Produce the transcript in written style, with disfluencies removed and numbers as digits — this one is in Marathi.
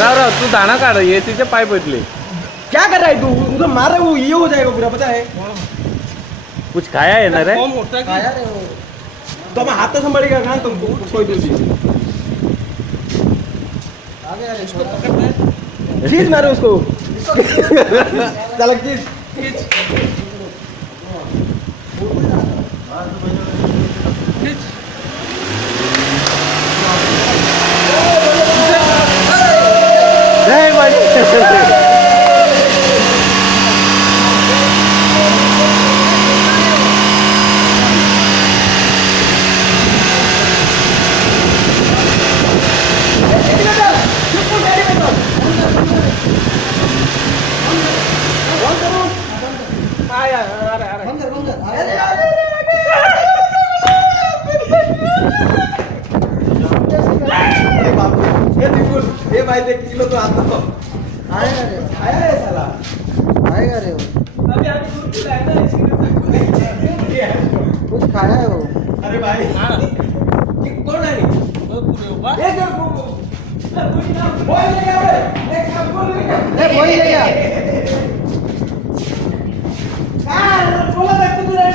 राव राव तू दाना काढ ये तिचे पाय पडले. क्या कर रहा है तू? उधर मार रहा है वो, ये हो जाएगा पूरा, पता है? कुछ खाया येणार आहे. खाया रे वो. तो मैं हाथ संभालेगा ना तुमको कोई दूसरी. खींच मारे उसको. चल खींच. जय बाजी. ये भाई देख किलो तो आता हो. आया रे साला. आएगा रे वो. अभी आगे दूध पिलाया ना इसलिए कुछ खाया है वो. अरे भाई ये कौन है? एक